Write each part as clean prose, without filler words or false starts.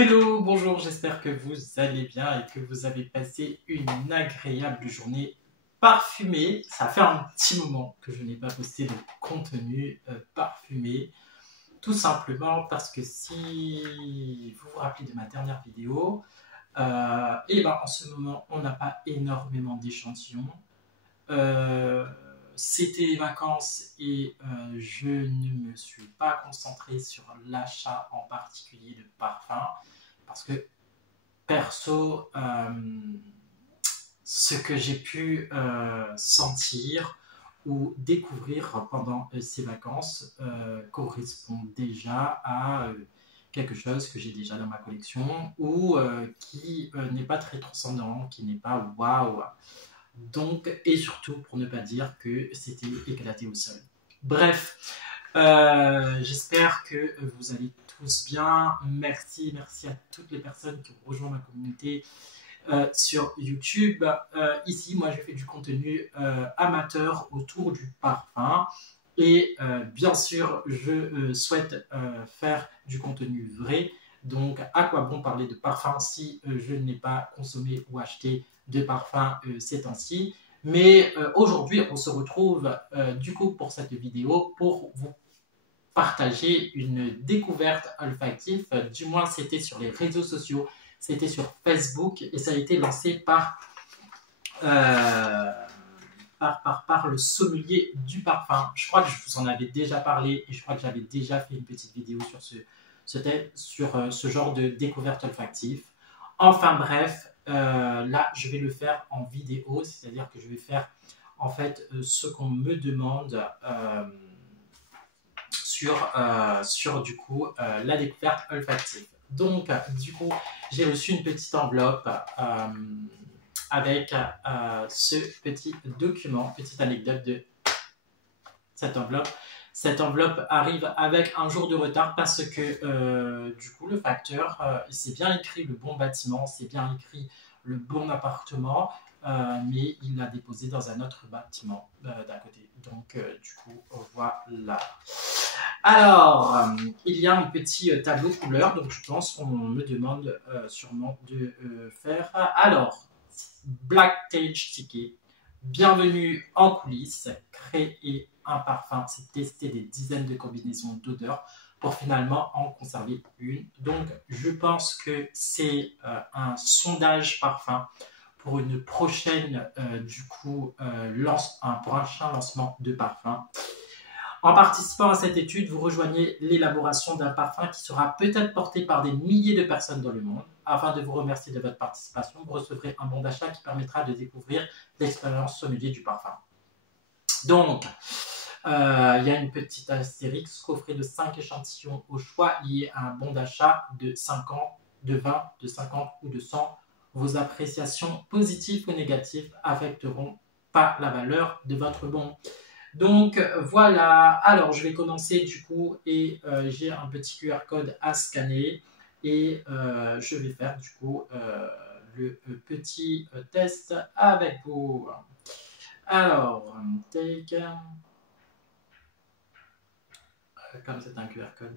Hello, bonjour, j'espère que vous allez bien et que vous avez passé une agréable journée parfumée. Ça fait un petit moment que je n'ai pas posté de contenu parfumé, tout simplement parce que si vous vous rappelez de ma dernière vidéo, et ben en ce moment on n'a pas énormément d'échantillons. Euh, C'était les vacances et je ne me suis pas concentré sur l'achat en particulier de parfums parce que perso, ce que j'ai pu sentir ou découvrir pendant ces vacances correspond déjà à quelque chose que j'ai déjà dans ma collection ou qui n'est pas très transcendant, qui n'est pas waouh. Donc, et surtout pour ne pas dire que c'était éclaté au sol. Bref, j'espère que vous allez tous bien. Merci à toutes les personnes qui ont rejoint ma communauté sur YouTube. Ici, moi, je fais du contenu amateur autour du parfum. Et bien sûr, je souhaite faire du contenu vrai. Donc, à quoi bon parler de parfum si je n'ai pas consommé ou acheté de parfum ces temps-ci. Mais aujourd'hui, on se retrouve du coup pour cette vidéo pour vous partager une découverte olfactive. Du moins, c'était sur les réseaux sociaux, c'était sur Facebook et ça a été lancé euh, par le sommelier du parfum. Je crois que je vous en avais déjà parlé et je crois que j'avais déjà fait une petite vidéo sur ce genre de découverte olfactive. Enfin bref, là je vais le faire en vidéo, c'est-à-dire que je vais faire en fait ce qu'on me demande sur du coup la découverte olfactive. Donc du coup j'ai reçu une petite enveloppe avec ce petit document, petite anecdote de cette enveloppe. Cette enveloppe arrive avec un jour de retard parce que du coup le facteur, c'est bien écrit le bon bâtiment, c'est bien écrit le bon appartement, mais il l'a déposé dans un autre bâtiment d'à côté. Donc du coup voilà. Alors, il y a un petit tableau couleur, donc je pense qu'on me demande sûrement de faire. Alors, Black Tage Ticket, bienvenue en coulisses, créer un parfum, c'est tester des dizaines de combinaisons d'odeurs pour finalement en conserver une. Donc, je pense que c'est un sondage parfum pour une prochaine, un prochain lancement de parfum. En participant à cette étude, vous rejoignez l'élaboration d'un parfum qui sera peut-être porté par des milliers de personnes dans le monde. Afin de vous remercier de votre participation, vous recevrez un bon d'achat qui permettra de découvrir l'expérience sommelier du parfum. Donc, il y a une petite astérix, coffret de 5 échantillons au choix lié à un bon d'achat de 50, de 20, de 50 ou de 100. Vos appréciations positives ou négatives affecteront pas la valeur de votre bon. Donc voilà, alors je vais commencer du coup et j'ai un petit QR code à scanner et je vais faire du coup le petit test avec vous. Alors, take, comme c'est un QR code.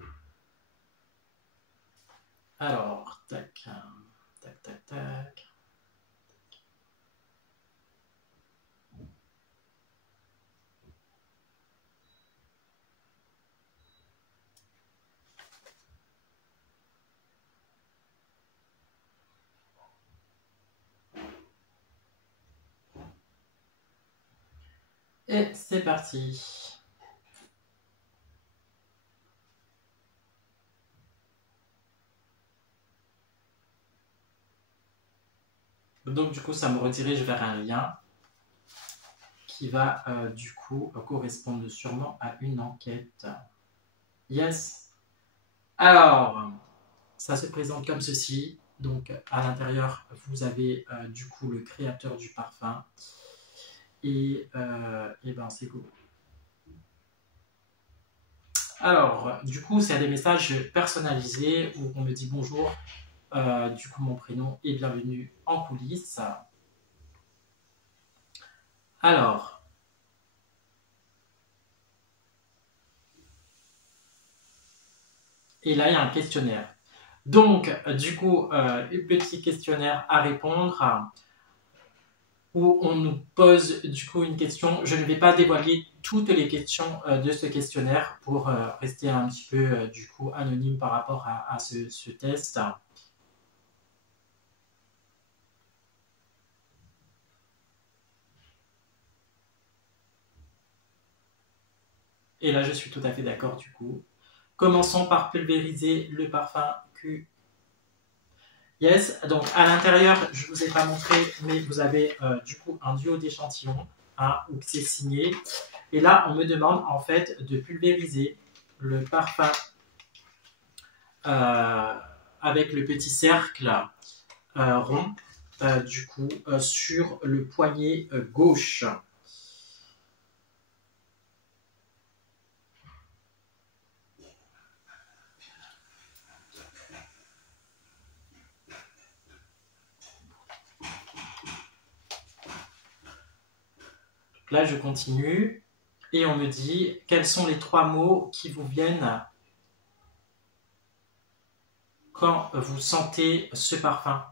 Alors, tac, tac, tac, tac. Et c'est parti. Donc du coup, ça me redirige vers un lien qui va du coup correspondre sûrement à une enquête. Yes. Alors, ça se présente comme ceci. Donc, à l'intérieur, vous avez du coup le créateur du parfum. Et ben, c'est cool. Alors, du coup, c'est des messages personnalisés où on me dit bonjour, du coup, mon prénom et bienvenue en coulisses. Alors, et là, il y a un questionnaire. Donc, du coup, un petit questionnaire à répondre où on nous pose du coup une question. Je ne vais pas dévoiler toutes les questions de ce questionnaire pour rester un petit peu du coup anonyme par rapport à ce test. Et là, je suis tout à fait d'accord du coup. Commençons par pulvériser le parfum Q. Yes, donc à l'intérieur, je ne vous ai pas montré, mais vous avez du coup un duo d'échantillons, où c'est signé. Et là, on me demande en fait de pulvériser le parfum avec le petit cercle rond, du coup, sur le poignet gauche. Là, je continue et on me dit quels sont les 3 mots qui vous viennent quand vous sentez ce parfum.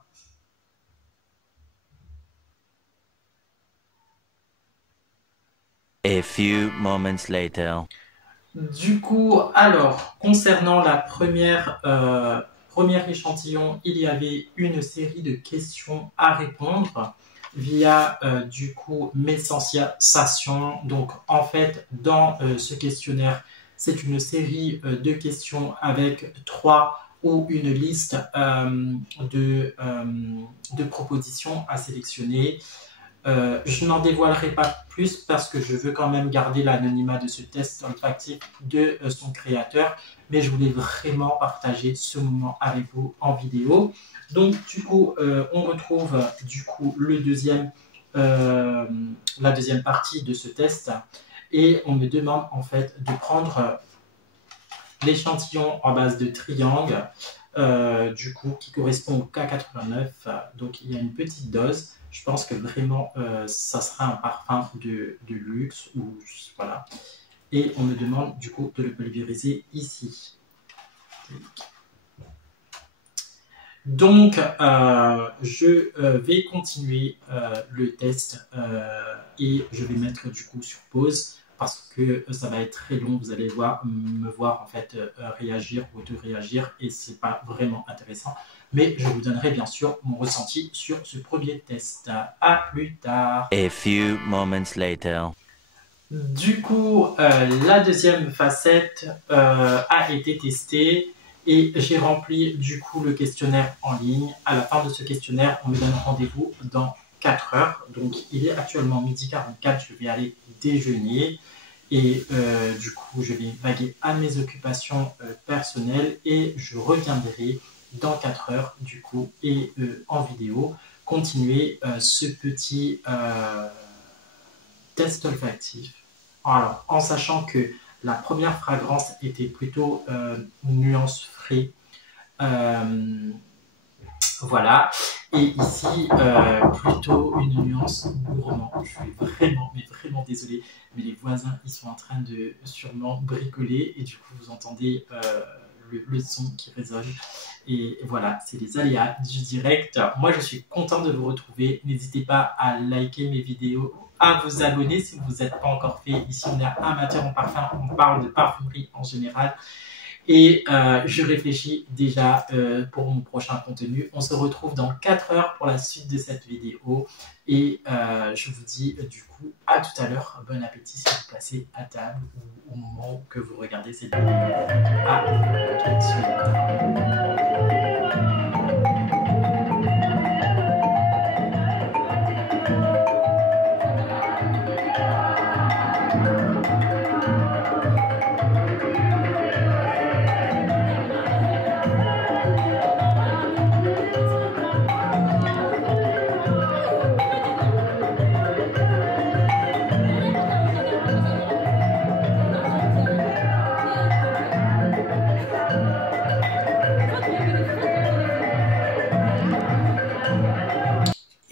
A few moments later. Du coup, alors, concernant la premier échantillon, il y avait une série de questions à répondre via du coup mes sensations. Donc en fait, dans ce questionnaire, c'est une série de questions avec 3 ou une liste de propositions à sélectionner. Je n'en dévoilerai pas plus parce que je veux quand même garder l'anonymat de ce test olfactif de son créateur, mais je voulais vraiment partager ce moment avec vous en vidéo. Donc du coup, on retrouve du coup la deuxième partie de ce test et on me demande en fait de prendre l'échantillon en base de triangle, du coup, qui correspond au K89. Donc, il y a une petite dose. Je pense que vraiment, ça sera un parfum de luxe. Ou, voilà. Et on me demande, du coup, de le pulvériser ici. Donc, je vais continuer le test et je vais mettre, du coup, sur pause parce que ça va être très long. Vous allez me voir en fait réagir ou auto-réagir et c'est pas vraiment intéressant. Mais je vous donnerai bien sûr mon ressenti sur ce premier test. À plus tard. A few moments later. Du coup, la deuxième facette a été testée et j'ai rempli du coup le questionnaire en ligne. À la fin de ce questionnaire, on me donne rendez-vous dans 4 heures. Donc, il est actuellement 12h44. Je vais aller déjeuner et du coup, je vais vaguer à mes occupations personnelles et je reviendrai dans 4 heures du coup et en vidéo continuer ce petit test olfactif. Alors, en sachant que la première fragrance était plutôt nuance frais, voilà. Et ici, plutôt une nuance gourmand. Je suis vraiment, mais vraiment désolé, mais les voisins, ils sont en train de sûrement bricoler et du coup, vous entendez le son qui résonne. Et voilà, c'est les aléas du direct. Moi, je suis content de vous retrouver. N'hésitez pas à liker mes vidéos, à vous abonner si vous n'êtes pas encore fait. Ici, on est amateur en parfum, on parle de parfumerie en général. Et je réfléchis déjà pour mon prochain contenu. On se retrouve dans 4 heures pour la suite de cette vidéo. Et je vous dis du coup à tout à l'heure. Bon appétit si vous passez à table ou au moment que vous regardez cette vidéo. À tout de suite.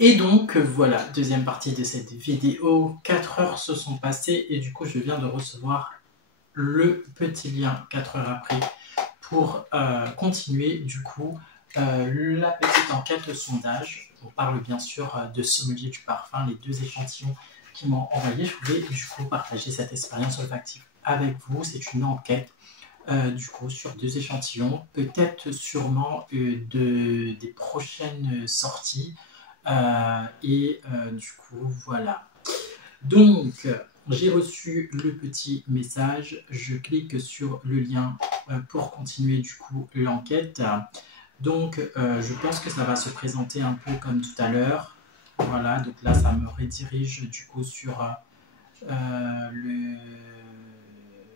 Et donc voilà, deuxième partie de cette vidéo. 4 heures se sont passées et du coup je viens de recevoir le petit lien 4 heures après pour continuer du coup la petite enquête sondage. On parle bien sûr de sommelier du parfum, les 2 échantillons qui m'ont envoyé. Je voulais du coup partager cette expérience olfactive avec vous. C'est une enquête du coup sur 2 échantillons, peut-être sûrement des prochaines sorties. Du coup voilà. Donc j'ai reçu le petit message, je clique sur le lien pour continuer du coup l'enquête. Donc je pense que ça va se présenter un peu comme tout à l'heure. Voilà, donc là ça me redirige du coup sur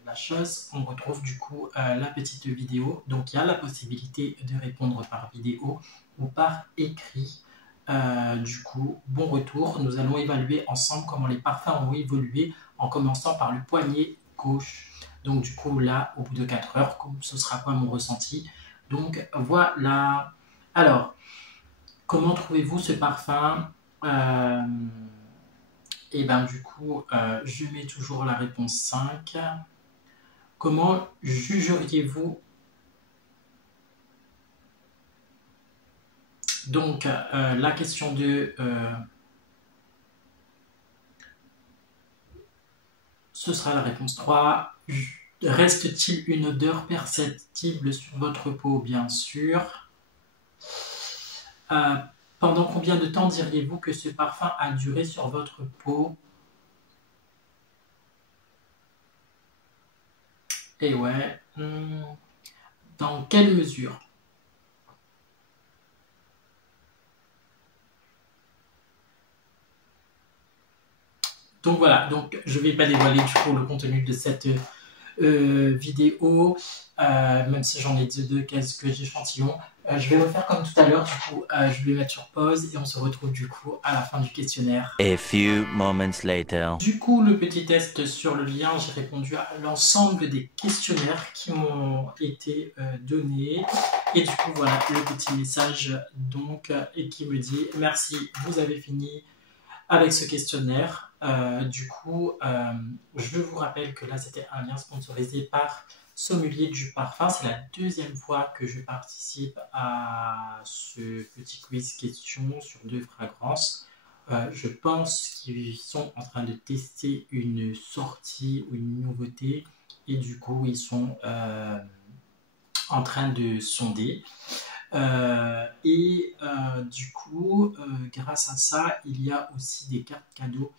la chose. On retrouve du coup la petite vidéo. Donc il y a la possibilité de répondre par vidéo ou par écrit. Du coup, bon retour. Nous allons évaluer ensemble comment les parfums ont évolué en commençant par le poignet gauche. Donc du coup là, au bout de 4 heures, ce sera quoi mon ressenti? Donc voilà. Alors, comment trouvez-vous ce parfum? Et ben du coup, je mets toujours la réponse 5. Comment jugeriez-vous? Donc, la question 2, ce sera la réponse 3. Reste-t-il une odeur perceptible sur votre peau? Bien sûr. Pendant combien de temps diriez-vous que ce parfum a duré sur votre peau? Et ouais. Dans quelle mesure? Donc voilà, donc je ne vais pas dévoiler du coup le contenu de cette vidéo, même si j'en ai quelques échantillons. Je vais refaire comme tout à l'heure, du coup je vais mettre sur pause et on se retrouve du coup à la fin du questionnaire. A few moments later. Du coup, le petit test sur le lien, j'ai répondu à l'ensemble des questionnaires qui m'ont été donnés. Et du coup, voilà le petit message donc et qui me dit « Merci, vous avez fini avec ce questionnaire ». Je vous rappelle que là, c'était un lien sponsorisé par Sommelier du Parfum. C'est la 2e fois que je participe à ce petit quiz question sur 2 fragrances. Je pense qu'ils sont en train de tester une sortie ou une nouveauté et du coup, ils sont en train de sonder. Du coup, grâce à ça, il y a aussi des cartes cadeaux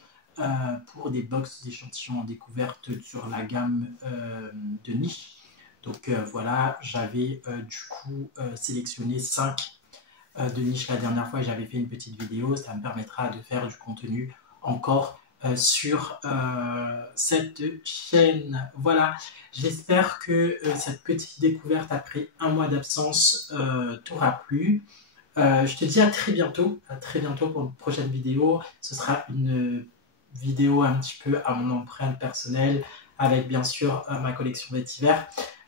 pour des box d'échantillons en découverte sur la gamme de niche. Donc voilà, j'avais du coup sélectionné 5 de niche la dernière fois et j'avais fait une petite vidéo. Ça me permettra de faire du contenu encore sur cette chaîne. Voilà, j'espère que cette petite découverte après 1 mois d'absence t'aura plu. Je te dis à très bientôt pour une prochaine vidéo. Ce sera une vidéo un petit peu à mon empreinte personnelle avec bien sûr ma collection vétiver.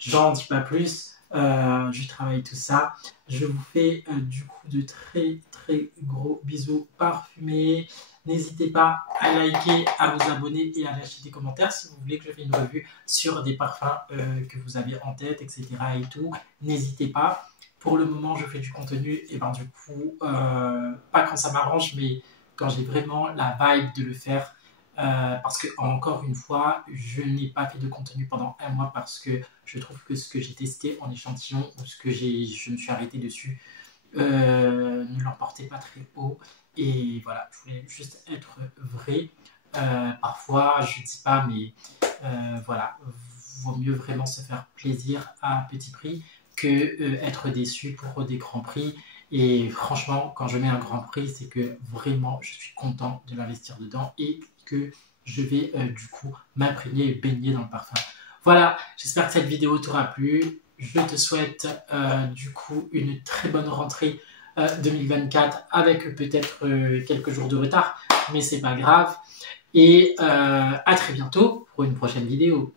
J'en dis pas plus, je travaille tout ça. Je vous fais du coup de très très gros bisous parfumés. N'hésitez pas à liker, à vous abonner et à lâcher des commentaires si vous voulez que je fasse une revue sur des parfums que vous avez en tête, etc. et tout. N'hésitez pas. Pour le moment, je fais du contenu et ben du coup, pas quand ça m'arrange, mais quand j'ai vraiment la vibe de le faire. Parce que encore une fois, je n'ai pas fait de contenu pendant 1 mois parce que je trouve que ce que j'ai testé en échantillon ou ce que je me suis arrêté dessus ne l'emportait pas très haut. Et voilà, je voulais juste être vrai. Parfois, je ne dis pas, mais voilà, vaut mieux vraiment se faire plaisir à un petit prix que être déçu pour des grands prix. Et franchement, quand je mets un grand prix, c'est que vraiment, je suis content de l'investir dedans et que je vais du coup m'imprégner et baigner dans le parfum. Voilà, j'espère que cette vidéo t'aura plu. Je te souhaite du coup une très bonne rentrée 2024 avec peut-être quelques jours de retard, mais c'est pas grave. Et à très bientôt pour une prochaine vidéo.